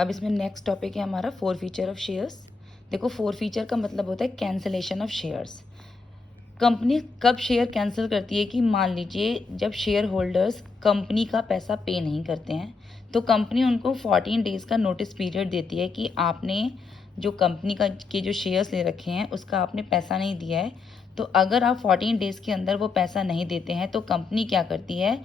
अब इसमें next topic है हमारा फोर फीचर ऑफ शेयर्स। देखो, फोर फीचर का मतलब होता है कैंसलेशन ऑफ शेयर्स। कंपनी कब शेयर कैंसिल करती है कि मान लीजिए जब शेयर होल्डर्स कंपनी का पैसा पे नहीं करते हैं तो कंपनी उनको 14 डेज़ का नोटिस पीरियड देती है कि आपने जो कंपनी का के जो शेयर्स ले रखे हैं उसका आपने पैसा नहीं दिया है। तो अगर आप 14 डेज़ के अंदर वो पैसा नहीं देते हैं तो कंपनी क्या करती है,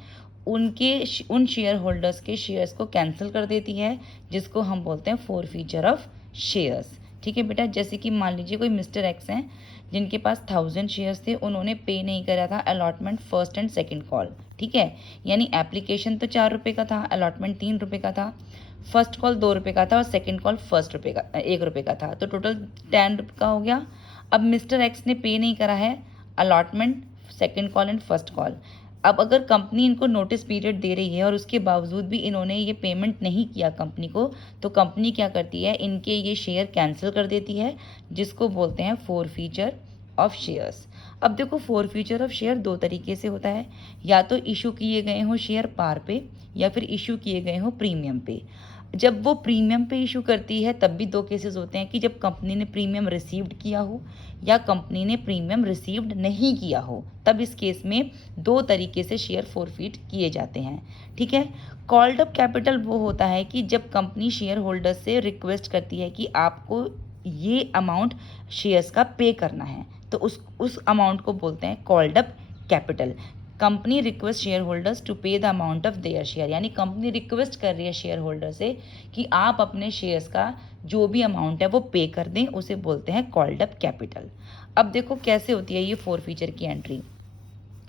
उन शेयर होल्डर्स के शेयर्स को कैंसिल कर देती है, जिसको हम बोलते हैं फोर फीचर ऑफ शेयर्स। ठीक है बेटा, जैसे कि मान लीजिए कोई मिस्टर एक्स हैं जिनके पास 1000 शेयर्स थे, उन्होंने पे नहीं करा था allotment first and second call. ठीक है, यानी एप्लीकेशन तो 4 रुपये का था, अलॉटमेंट 3 रुपये का था, फर्स्ट कॉल 2 रुपये का था और सेकंड कॉल 1 रुपये का था, तो टोटल 10 रुपये का हो गया। अब मिस्टर एक्स ने पे नहीं करा है allotment, second call and first call. अब अगर कंपनी इनको नोटिस पीरियड दे रही है और उसके बावजूद भी इन्होंने ये पेमेंट नहीं किया कंपनी को, तो कंपनी क्या करती है, इनके ये शेयर कैंसिल कर देती है, जिसको बोलते हैं फोर फीचर ऑफ शेयर्स। अब देखो, फोर फीचर ऑफ शेयर दो तरीके से होता है, या तो इशू किए गए हों शेयर पार पे या फिर इशू किए गए हों प्रीमियम पे। जब वो प्रीमियम पे इशू करती है तब भी दो केसेस होते हैं कि जब कंपनी ने प्रीमियम रिसीव्ड किया हो या कंपनी ने प्रीमियम रिसीव्ड नहीं किया हो, तब इस केस में दो तरीके से शेयर फोरफीट किए जाते हैं। ठीक है, कॉल्ड अप कैपिटल वो होता है कि जब कंपनी शेयर होल्डर्स से रिक्वेस्ट करती है कि आपको ये अमाउंट शेयर्स का पे करना है, तो उस अमाउंट को बोलते हैं called up capital. Company request share holders to pay the amount of their share, यानी कंपनी रिक्वेस्ट कर रही है शेयर होल्डर से कि आप अपने शेयर्स का जो भी अमाउंट है वो पे कर दें, उसे बोलते हैं कॉल्ड अप कैपिटल। अब देखो कैसे होती है ये फोर फीचर की एंट्री।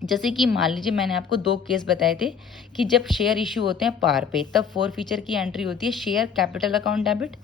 जैसे कि मान लीजिए मैंने आपको दो केस बताए थे कि जब शेयर इशू होते हैं पार पे, तब फोर फीचर की एंट्री होती है share capital account debit,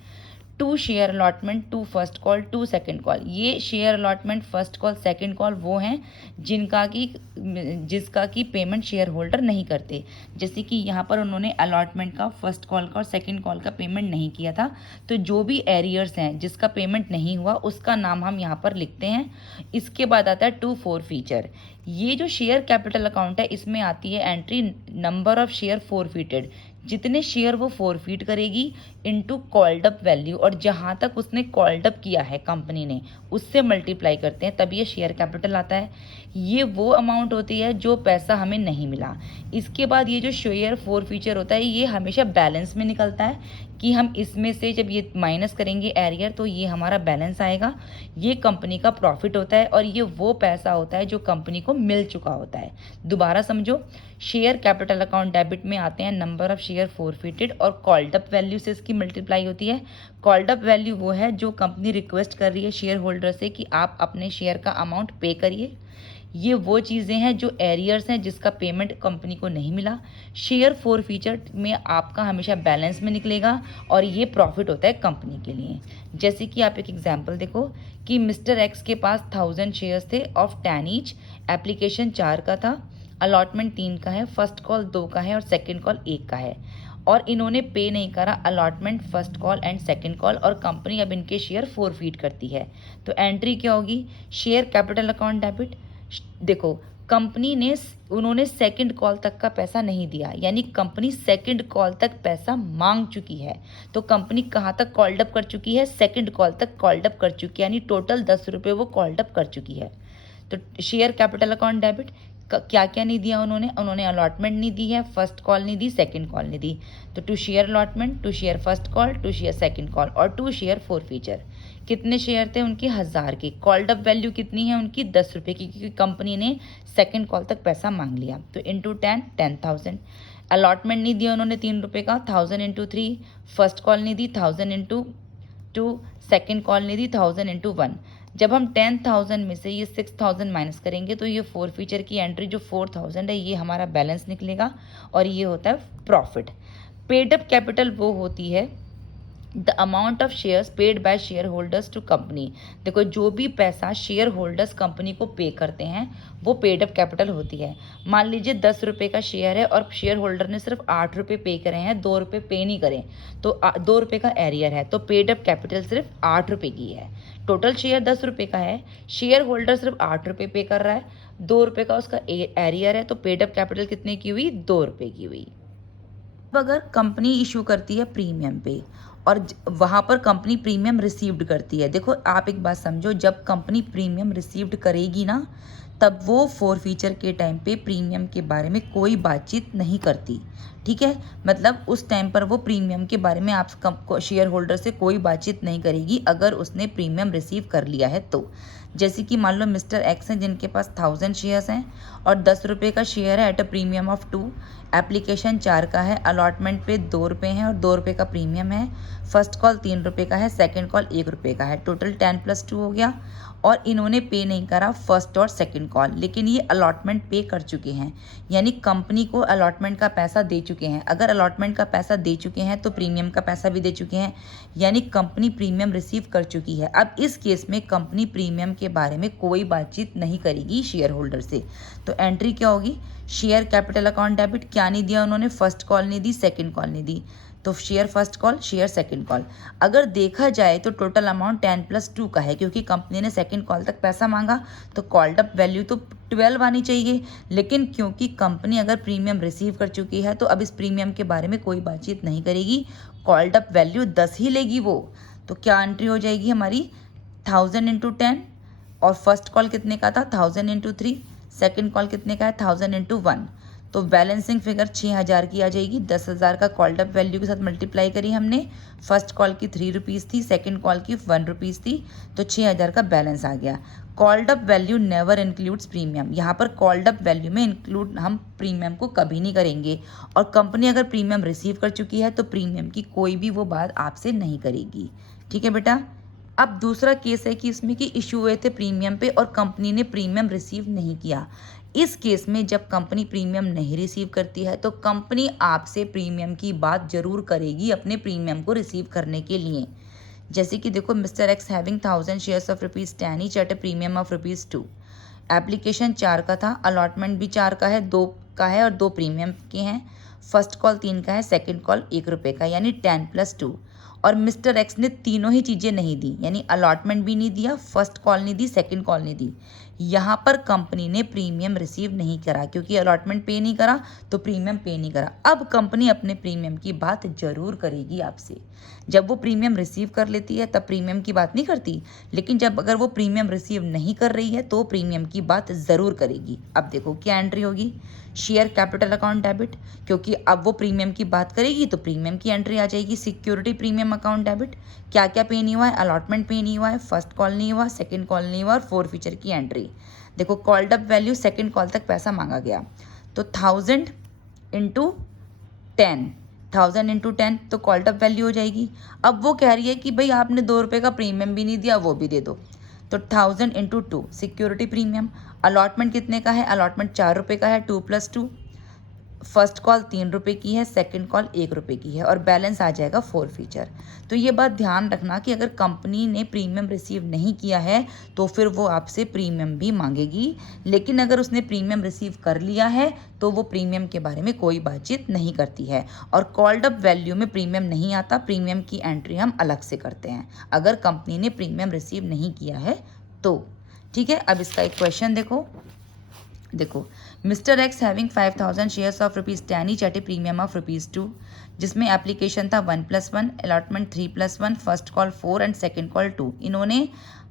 to share allotment, to first call, to second call. ये share allotment, first call, second call वो हैं जिसका की पेमेंट शेयर होल्डर नहीं करते। जैसे कि यहाँ पर उन्होंने अलॉटमेंट का, फर्स्ट कॉल का और सेकंड कॉल का पेमेंट नहीं किया था, तो जो भी एरियर्स हैं जिसका पेमेंट नहीं हुआ उसका नाम हम यहाँ पर लिखते हैं। इसके बाद आता है टू फोर फीचर। ये जो शेयर कैपिटल अकाउंट है इसमें आती है एंट्री नंबर ऑफ शेयर फोरफीटेड, जितने शेयर वो फोरफीट करेगी इनटू कॉल्ड अप वैल्यू, और जहाँ तक उसने कॉल्ड अप किया है कंपनी ने उससे मल्टीप्लाई करते हैं, तब ये शेयर कैपिटल आता है। ये वो अमाउंट होती है जो पैसा हमें नहीं मिला। इसके बाद ये जो शेयर फोर फीचर होता है ये हमेशा बैलेंस में निकलता है कि हम इसमें से जब ये माइनस करेंगे एरियर तो ये हमारा बैलेंस आएगा। ये कंपनी का प्रॉफिट होता है और ये वो पैसा होता है जो कंपनी को मिल चुका होता है। दोबारा समझो, शेयर कैपिटल अकाउंट डेबिट में आते हैं नंबर ऑफ शेयर फोरफिटेड और कॉल्ड अप वैल्यू से इसकी मल्टीप्लाई होती है। कॉल्ड अप वैल्यू वो है जो कंपनी रिक्वेस्ट कर रही है शेयर होल्डर से कि आप अपने शेयर का अमाउंट पे करिए। ये वो चीज़ें हैं जो एरियर्स हैं जिसका पेमेंट कंपनी को नहीं मिला। शेयर फोर फीचर में आपका हमेशा बैलेंस में निकलेगा और ये प्रॉफिट होता है कंपनी के लिए। जैसे कि आप एक एग्जांपल देखो कि मिस्टर एक्स के पास 1000 शेयर्स थे ऑफ 10 ईच, एप्लीकेशन 4 का था, अलॉटमेंट 3 का है, फर्स्ट कॉल 2 का है और सेकेंड कॉल 1 का है, और इन्होंने पे नहीं करा allotment, first call and second call, और कंपनी अब इनके शेयर फोरफीट करती है। तो एंट्री क्या होगी, शेयर कैपिटल अकाउंट डेबिट। देखो, कंपनी ने उन्होंने सेकंड कॉल तक का पैसा नहीं दिया, यानी कंपनी सेकंड कॉल तक पैसा मांग चुकी है। तो कंपनी कहाँ तक कॉल्ड अप कर चुकी है, सेकंड कॉल तक कॉल्ड अप कर चुकी है, यानी टोटल 10 रुपये वो कॉल्ड अप कर चुकी है। तो शेयर कैपिटल अकाउंट डेबिट क्या क्या नहीं दिया उन्होंने अलॉटमेंट नहीं दी है, फर्स्ट कॉल नहीं दी, सेकंड कॉल नहीं दी। तो to share allotment, to share first call, to share second call और टू शेयर फोर फीचर। कितने शेयर थे उनके, 1000 के। कॉल्ड अप वैल्यू कितनी है उनकी, 10 रुपये की, क्योंकि कंपनी ने सेकंड कॉल तक पैसा मांग लिया। तो इंटू 10,000। अलॉटमेंट नहीं दिया उन्होंने 3 रुपये का, 1000 इंटू 3। फर्स्ट कॉल नहीं दी, 1000 इंटू 2। सेकेंड कॉल नहीं दी, 1000 इंटू 1। जब हम 10,000 में से ये 6000 माइनस करेंगे तो ये फोर फीचर की एंट्री जो 4000 है ये हमारा बैलेंस निकलेगा और ये होता है प्रॉफिट। पेड अप कैपिटल वो होती है the amount of shares paid by share holders to company. देखो, जो भी पैसा शेयर होल्डर्स कंपनी को पे करते हैं वो पेड अप कैपिटल होती है। मान लीजिए 10 रुपये का शेयर है और शेयर होल्डर ने सिर्फ 8 रुपये पे करे हैं, 2 रुपये पे नहीं करें, तो 2 रुपये का एरियर है, तो पेड अप कैपिटल सिर्फ 8 रुपये की है। टोटल शेयर 10 रुपये का है, शेयर होल्डर सिर्फ 8 रुपये पे कर रहा है, 2 रुपये का उसका एरियर है, तो पेड अप कैपिटल कितने की हुई, 2 रुपये की हुई। अब अगर कंपनी इशू करती है प्रीमियम पे और वहाँ पर कंपनी प्रीमियम रिसीव्ड करती है, देखो आप एक बात समझो, जब कंपनी प्रीमियम रिसीव्ड करेगी ना, तब वो फॉरफीचर के टाइम पे प्रीमियम के बारे में कोई बातचीत नहीं करती। ठीक है, मतलब उस टाइम पर वो प्रीमियम के बारे में आप शेयर होल्डर से कोई बातचीत नहीं करेगी अगर उसने प्रीमियम रिसीव कर लिया है तो। जैसे कि मान लो मिस्टर एक्स हैं जिनके पास 1000 शेयर्स हैं और 10 रुपये का शेयर है at a premium of 2, application 4 का है, अलॉटमेंट पे 2 रुपये हैं और 2 रुपये का प्रीमियम है, फर्स्ट कॉल 3 रुपये का है, सेकंड कॉल 1 रुपये का है, टोटल 10+2 हो गया। और इन्होंने पे नहीं करा फर्स्ट और सेकंड कॉल, लेकिन ये अलॉटमेंट पे कर चुके हैं, यानी कंपनी को अलॉटमेंट का पैसा दे चुके हैं। अगर अलॉटमेंट का पैसा दे चुके हैं तो प्रीमियम का पैसा भी दे चुके हैं, यानी कंपनी प्रीमियम रिसीव कर चुकी है। अब इस केस में कंपनी प्रीमियम के बारे में कोई बातचीत नहीं करेगी शेयर होल्डर से। तो एंट्री क्या होगी, शेयर कैपिटल अकाउंट डेबिट, क्या नहीं दिया उन्होंने, फर्स्ट कॉल नहीं दी, सेकंड कॉल नहीं दी, तो share first call, share second call. अगर देखा जाए तो टोटल अमाउंट 10+2 का है, क्योंकि कंपनी ने सेकंड कॉल तक पैसा मांगा तो कॉल्ड अप वैल्यू तो 12 आनी चाहिए, लेकिन क्योंकि कंपनी अगर प्रीमियम रिसीव कर चुकी है तो अब इस प्रीमियम के बारे में कोई बातचीत नहीं करेगी, कॉल्ड अप वैल्यू 10 ही लेगी वो। तो क्या एंट्री हो जाएगी हमारी 1000 इंटू 10, और फर्स्ट कॉल कितने का था 1000 इंटू 3, सेकेंड कॉल कितने का है 1000 इंटू 1, तो बैलेंसिंग फिगर 6000 की आ जाएगी। 10,000 का कॉल्ड अप वैल्यू के साथ मल्टीप्लाई करी हमने, फर्स्ट कॉल की 3 रुपीज़ थी, सेकंड कॉल की 1 रुपीज़ थी, तो 6000 का बैलेंस आ गया। Called up value never includes premium, यहाँ पर कॉल्ड अप वैल्यू में इंक्लूड हम प्रीमियम को कभी नहीं करेंगे, और कंपनी अगर प्रीमियम रिसीव कर चुकी है तो प्रीमियम की कोई भी वो बात आपसे नहीं करेगी। ठीक है बेटा। अब दूसरा केस है कि इसमें कि इशू हुए थे प्रीमियम पे और कंपनी ने प्रीमियम रिसीव नहीं किया। इस केस में जब कंपनी प्रीमियम नहीं रिसीव करती है तो कंपनी आपसे प्रीमियम की बात जरूर करेगी अपने प्रीमियम को रिसीव करने के लिए। जैसे कि देखो, mister x having 1000 shares of ₹10 each at a premium of ₹2, application 4 का था, अलॉटमेंट भी 4 का है, 2 का है और 2 प्रीमियम के हैं, फर्स्ट कॉल 3 का है, सेकंड कॉल 1 रुपये का, यानी 10+2। और मिस्टर एक्स ने तीनों ही चीज़ें नहीं दी, यानी अलॉटमेंट भी नहीं दिया, फर्स्ट कॉल नहीं दी, सेकंड कॉल नहीं दी। यहाँ पर कंपनी ने प्रीमियम रिसीव नहीं करा, क्योंकि अलॉटमेंट पे नहीं करा तो प्रीमियम पे नहीं करा। अब कंपनी अपने प्रीमियम की बात जरूर करेगी आपसे। जब वो प्रीमियम रिसीव कर लेती है तब प्रीमियम की बात नहीं करती, लेकिन जब अगर वो प्रीमियम रिसीव नहीं कर रही है तो प्रीमियम की बात ज़रूर करेगी। अब देखो क्या एंट्री होगी, शेयर कैपिटल अकाउंट डेबिट, क्योंकि अब वो प्रीमियम की बात करेगी तो प्रीमियम की एंट्री आ जाएगी। सिक्योरिटी प्रीमियम अकाउंट डेबिट, क्या क्या पे नहीं हुआ है, अलॉटमेंट पे नहीं हुआ है, फर्स्ट कॉल नहीं हुआ, सेकंड कॉल नहीं हुआ, और फॉरफीचर की एंट्री। देखो called up value second call तक पैसा मांगा गया, तो 1000 इंटू 10, 1000 इंटू 10 तो कॉल्ड अप वैल्यू हो जाएगी। अब वो कह रही है कि भाई आपने 2 रुपये का प्रीमियम भी नहीं दिया, वो भी दे दो, तो 1000 इंटू 2 सिक्योरिटी प्रीमियम। अलॉटमेंट कितने का है, अलॉटमेंट 4 रुपये का है, 2+2, फर्स्ट कॉल 3 रुपये की है, सेकंड कॉल 1 रुपये की है, और बैलेंस आ जाएगा फॉरफीचर। तो ये बात ध्यान रखना कि अगर कंपनी ने प्रीमियम रिसीव नहीं किया है तो फिर वो आपसे प्रीमियम भी मांगेगी, लेकिन अगर उसने प्रीमियम रिसीव कर लिया है तो वो प्रीमियम के बारे में कोई बातचीत नहीं करती है। और कॉल्ड अप वैल्यू में प्रीमियम नहीं आता, प्रीमियम की एंट्री हम अलग से करते हैं अगर कंपनी ने प्रीमियम रिसीव नहीं किया है तो। ठीक है, अब इसका एक क्वेश्चन देखो, mister x having 5000 shares of ₹10 each at a premium of ₹2, जिसमें एप्लीकेशन था 1+1, allotment 3+1, first call 4 and second call 2। इन्होंने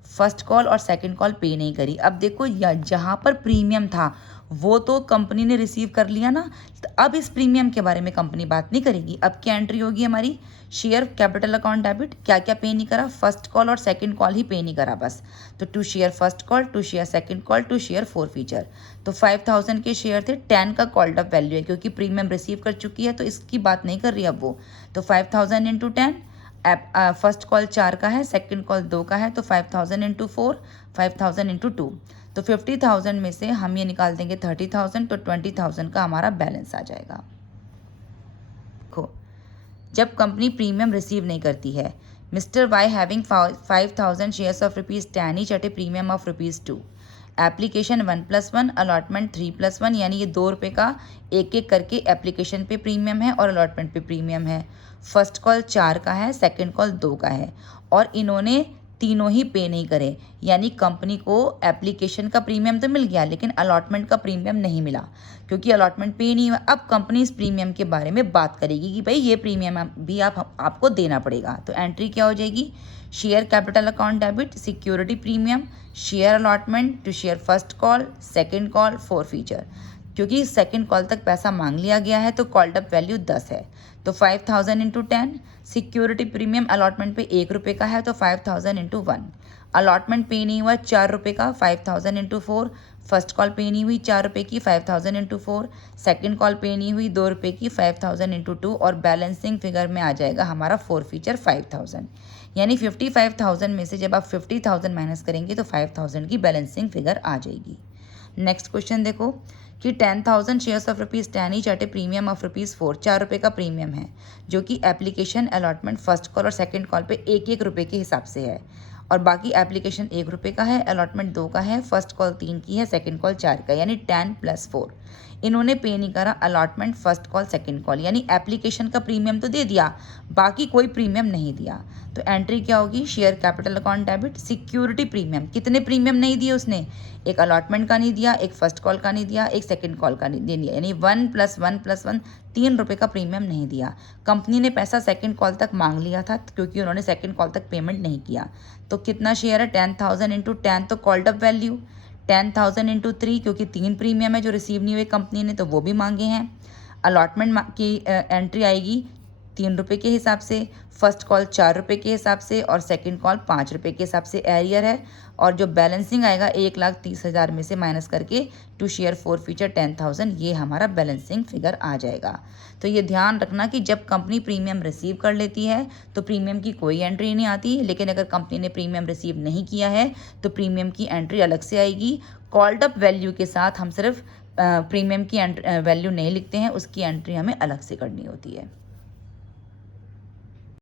फर्स्ट कॉल और सेकंड कॉल पे नहीं करी। अब देखो जहाँ पर प्रीमियम था वो तो कंपनी ने रिसीव कर लिया ना, तो अब इस प्रीमियम के बारे में कंपनी बात नहीं करेगी। अब क्या एंट्री होगी हमारी, शेयर कैपिटल अकाउंट डेबिट, क्या क्या पे नहीं करा, फर्स्ट कॉल और सेकंड कॉल ही पे नहीं करा बस, तो 2 share first call, 2 share second call, 2 share forfeiture. तो 5000 के शेयर थे, 10 का कॉल्ड अप वैल्यू है, क्योंकि प्रीमियम रिसीव कर चुकी है तो इसकी बात नहीं कर रही अब वो, तो 5000 इंटू 10, फर्स्ट कॉल 4 का है, सेकंड कॉल 2 का है, तो 5000 इंटू 4, 5000 इंटू 2, तो 50,000 में से हम ये निकाल देंगे 30,000, तो 20,000 का हमारा बैलेंस आ जाएगा। देखो, जब कंपनी प्रीमियम रिसीव नहीं करती है, mister y having 5000 shares of ₹10 each at a premium of ₹2, application 1+1, allotment 3+1, यानी ये 2 रुपये का एक एक करके एप्लीकेशन पे प्रीमियम है और अलॉटमेंट पे प्रीमियम है। फर्स्ट कॉल 4 का है, सेकंड कॉल 2 का है, और इन्होंने तीनों ही पे नहीं करे, यानी कंपनी को एप्लीकेशन का प्रीमियम तो मिल गया लेकिन अलॉटमेंट का प्रीमियम नहीं मिला क्योंकि अलॉटमेंट पे नहीं हुआ। अब कंपनी इस प्रीमियम के बारे में बात करेगी कि भाई ये प्रीमियम भी आपको देना पड़ेगा। तो एंट्री क्या हो जाएगी, share capital account debit, security premium, share allotment to share first call, second call, forfeiture. क्योंकि सेकेंड कॉल तक पैसा मांग लिया गया है तो कॉल्ड अप वैल्यू 10 है, तो 5000 इंटू 10। सिक्योरिटी प्रीमियम अलॉटमेंट पे 1 रुपये का है तो 5000 इंटू 1। अलॉटमेंट पे नहीं हुआ 4 रुपये का, 5000 इंटू 4। फर्स्ट कॉल पे नहीं हुई 4 रुपये की, 5000 इंटू 4। सेकेंड कॉल पे नहीं हुई 2 रुपये की, 5000 इंटू 2। और बैलेंसिंग फिगर में आ जाएगा हमारा फोर फीचर 5000। यानी 55,000 में से जब आप 50,000 माइनस करेंगे तो 5000 की बैलेंसिंग फिगर आ जाएगी। नेक्स्ट क्वेश्चन देखो कि 10,000 shares of ₹10 each at a premium of ₹4, 4 रुपये का प्रीमियम है जो कि एप्लीकेशन अलॉटमेंट फर्स्ट कॉल और सेकंड कॉल पे 1-1 रुपये के हिसाब से है, और बाकी एप्लीकेशन 1 रुपये का है, अलॉटमेंट 2 का है, फर्स्ट कॉल 3 की है, सेकंड कॉल 4 का, यानी 10 + 4। इन्होंने पे नहीं करा allotment first call second call, यानी एप्लीकेशन का प्रीमियम तो दे दिया, बाकी कोई प्रीमियम नहीं दिया। तो एंट्री क्या होगी, share capital account debit, security premium. कितने प्रीमियम नहीं दिए उसने, एक अलॉटमेंट का नहीं दिया, एक फर्स्ट कॉल का नहीं दिया, एक सेकंड कॉल का नहीं दिया, यानी 1 + 1 + 1 3 रुपये का प्रीमियम नहीं दिया। कंपनी ने पैसा सेकंड कॉल तक मांग लिया था क्योंकि उन्होंने सेकंड कॉल तक पेमेंट नहीं किया। तो कितना शेयर है, 10,000 इंटू 10 तो कॉल्ड अप वैल्यू, 10,000 इंटू 3 क्योंकि 3 प्रीमियम है जो रिसीव नहीं हुए कंपनी ने तो वो भी मांगे हैं। अलॉटमेंट की एंट्री आएगी 3 रुपये के हिसाब से, फर्स्ट कॉल 4 रुपये के हिसाब से और सेकंड कॉल 5 रुपये के हिसाब से एरियर है। और जो बैलेंसिंग आएगा 1,30,000 में से माइनस करके टू शेयर फोर फीचर 10,000, ये हमारा बैलेंसिंग फिगर आ जाएगा। तो ये ध्यान रखना कि जब कंपनी प्रीमियम रिसीव कर लेती है तो प्रीमियम की कोई एंट्री नहीं आती, लेकिन अगर कंपनी ने प्रीमियम रिसीव नहीं किया है तो प्रीमियम की एंट्री अलग से आएगी। कॉल्ड अप वैल्यू के साथ हम सिर्फ प्रीमियम की वैल्यू नहीं लिखते हैं, उसकी एंट्री हमें अलग से करनी होती है।